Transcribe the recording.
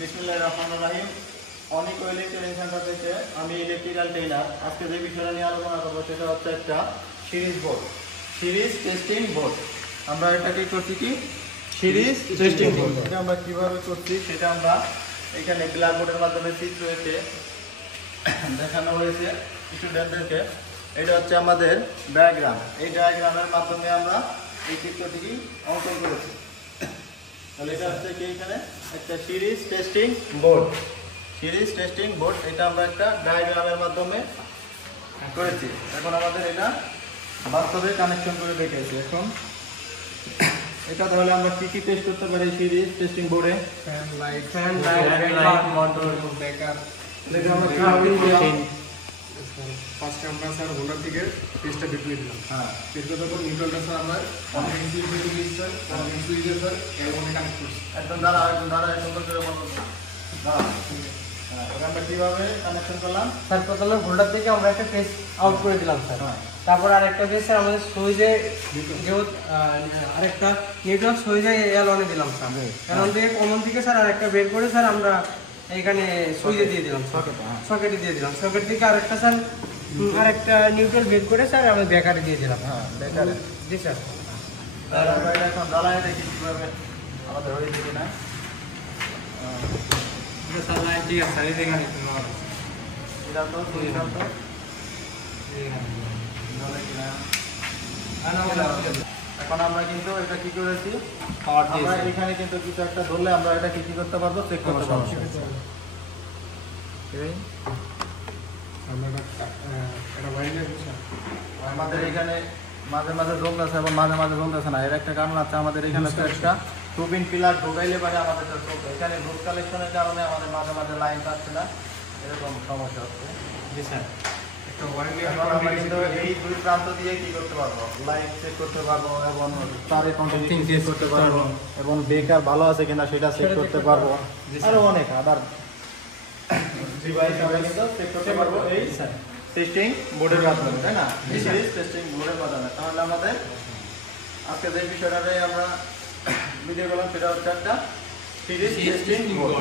বিসমিল্লাহির রহমানির রহিম। অনিক wailing training centre থেকে আমি ইলেকট্রিক্যাল ট্রেনার। আজকে যে বিষয়টা নিয়ে আলোচনা করবো সেটা হচ্ছে একটা series board, series testing board. আমরা এটা কি করছি, কি সিরিজ টেস্টিং বোর্ড। এটা আমরা কীভাবে করছি সেটা আমরা এখানে ব্ল্যাকবোর্ডের মাধ্যমে চিত্র এঁকে দেখানো হয়েছে স্টুডেন্টদেরকে। এটা হচ্ছে আমাদের ডায়াগ্রাম। এই ডায়াগ্রামের মাধ্যমে আমরা এই চিত্রটি অঙ্কন করেছি। তাহলে এটা হচ্ছে কি, এখানে একটা series testing board, series testing board. এটা আমরা একটা ডায়াগ্রামের মাধ্যমে করেছি। এখন আমাদের এটা বাস্তবে কানেকশন করে দেখাইছি। এখন এটা তাহলে আমরা কি কি টেস্ট করতে পারি সিরিজ টেস্টিং বোর্ডে? Fan light motor breaker. দেখো আমরা কিভাবে করলাম। ফার্স্ট আমরা স্যার হোল্ডার থেকে পেজটা বের করে দিলাম। হ্যাঁ, বের করার পর নিউট্রালটা স্যার আমরা অনেক সুইচ দিয়ে স্যার অনেক সুইচ দিয়ে স্যার এর মধ্যে কানেক্ট করছি। একদম দাঁড়া সুন্দর করে বলবো। হ্যাঁ, এটা আমরা কিভাবে কানেকশন করলাম? স্যার প্রথমে হোল্ডার থেকে আমরা একটা পেজ আউট করে দিলাম স্যার। হ্যাঁ, তারপর আরেকটা পেজ স্যার আমাদের সুইচে যেহেতু আরেকটা নিউট্রাল সুইচে এল অনে দিলাম স্যার। এল থেকে কমন থেকে স্যার আরেকটা বের করে স্যার আমরা এখানে সুইচে দিয়ে দিলাম, সকেটে দিয়ে দিলাম। সকেট থেকে আরেকটা স্যার আরেকটা নিউট্রাল বের করে স্যার আমরা বেকারে দিয়ে দিলাম। হ্যাঁ, বেকারে। জি স্যার। তাহলে আমরা এটা এখন জ্বালায় দেখি কীভাবে আমাদের হয়েছে কিনা। স্যার লাইট ঠিক আছে স্যার, এই দেখেন এটা তো জ্বলে কিনা। এখন আমরা কিন্তু এটা কি করেছি, আমরা এখানে কিন্তু কিছু একটা ধরলে আমরা এটা কি করতে পারবো, চেক করতে পারবো। আমরা এটা ওয়াইন্ডার স্যার আমাদের এখানে মাঝে মাঝে জ্বলতেছে এবং মাঝে মাঝে জ্বলতেছে না। এর একটা কারণ আছে, আমাদের এখানে তো একটা টুবিন পিলার ঢোকাইলে পারে আমাদের চলবে। এখানে রোড কালেকশনের কারণে আমাদের মাঝে মাঝে লাইন পাচ্ছে না, এরকম সমস্যা হচ্ছে। জি স্যার। একটা ওয়াইন্ডার এখন আমরা কিন্তু এই দুই প্রান্ত দিয়ে কি করতে পারবো, লাইট চেক করতে পারবো এবং তারের কন্টিনিউটি চেক করতে পারবো এবং বেকার ভালো আছে কিনা সেটা চেক করতে পারবো। আরো অনেক আদার ডিভাইস আমরা কিন্তু চেক করতে পারবো এই টেস্টিং বোর্ডের মাধ্যমে, তাই না? এই সিরিজ টেস্টিং বোর্ডের মাধ্যমে। তাহলে আমাদের আজকে যে বিষয়টাতে আমরা ভিডিও করলাম সেটা হচ্ছে একটা সিরিজ টেস্টিং বোর্ড।